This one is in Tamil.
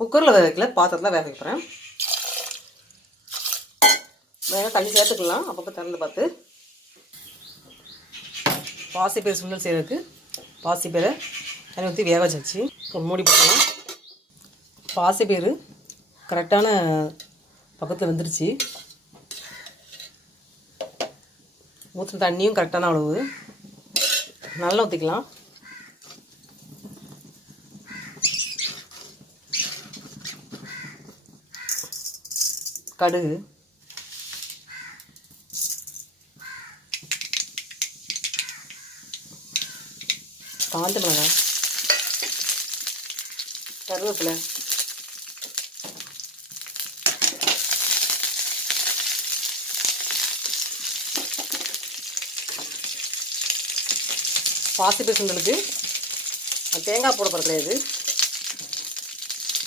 குக்கரில் வேக வைக்கல, பாத்திரத்தில் வேக வைக்கிறேன். வேக தண்ணி சேர்த்துக்கலாம் அப்பப்போ திறந்து பார்த்து. பாசிப்பயிறு சுண்டல் செய்கிறதுக்கு பாசிப்பயிரை தண்ணி ஊற்றி வேக வச்சாச்சு. மூடி போடலாம். பாசிப்பயிறு கரெக்டான பக்கத்தில் வந்துருச்சு. ஊற்றின தண்ணியும் கரெக்டான அளவு. நல்லா ஊற்றிக்கலாம். கடுகு, காஞ்ச மிளகாய், கருவேப்பிலை, பாசிப்பயிறு சுண்டலுக்கு தேங்காய் போட போகிறது கிடையாது.